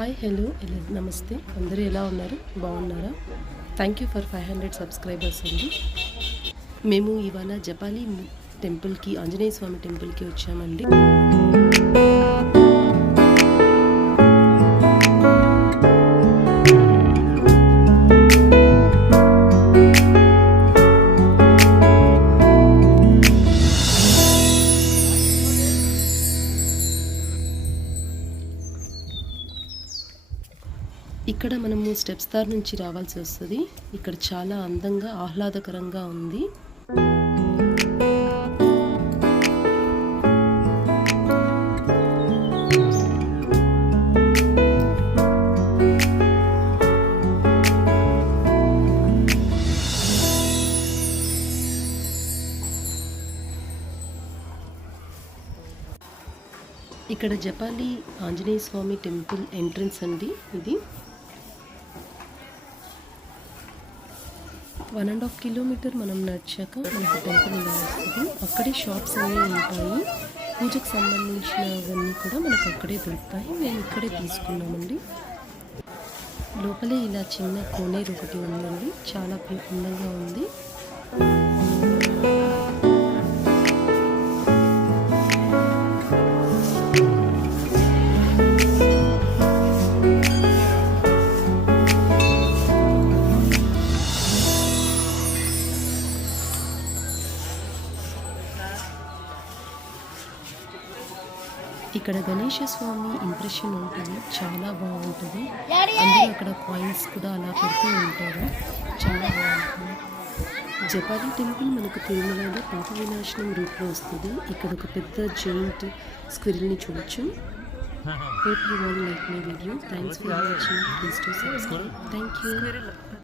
Hi hello నమస్తే అందరూ ఎలా ఉన్నారు బాగున్నారా థ్యాంక్ యూ ఫర్ 500 సబ్స్క్రైబర్స్ అండి. మేము ఇవాళ జపాలి టెంపుల్కి ఆంజనేయ స్వామి టెంపుల్కి వచ్చామండి. ఇక్కడ మనము స్టెప్స్ దారి నుంచి రావాల్సి వస్తుంది. ఇక్కడ చాలా అందంగా ఆహ్లాదకరంగా ఉంది. ఇక్కడ జపాలి ఆంజనేయ స్వామి టెంపుల్ ఎంట్రన్స్ అండి. ఇది 1.5 కిలోమీటర్ మనం నడిచాక మనకు టెంపుల్ ఇలా వస్తుంది. అక్కడే షాప్స్ అన్నీ ఉంటాయి. పూజకు సంబంధించినవన్నీ కూడా మనకు అక్కడే దొరుకుతాయి. మేము ఇక్కడే తీసుకున్నామండి. లోపలే ఇలా చిన్న కోనేరు ఒకటి ఉందండి. చాలా అందంగా ఉంది. ఇక్కడ గణేష స్వామి ఇంప్రెషన్ ఉంటుంది, చాలా బాగుంటుంది. అందరూ అక్కడ కాయిన్స్ కూడా అలా పెడుతూ ఉంటారు, చాలా బాగుంటుంది. జపాలి టెంపుల్ మనకు తిరుమలలో పాప వినాశనం రూట్లో వస్తుంది. ఇక్కడ ఒక పెద్ద జైంట్ స్క్విరిల్ని చూడొచ్చు. Hope you all like my video. Thanks for watching. Please to subscribe. Thank you.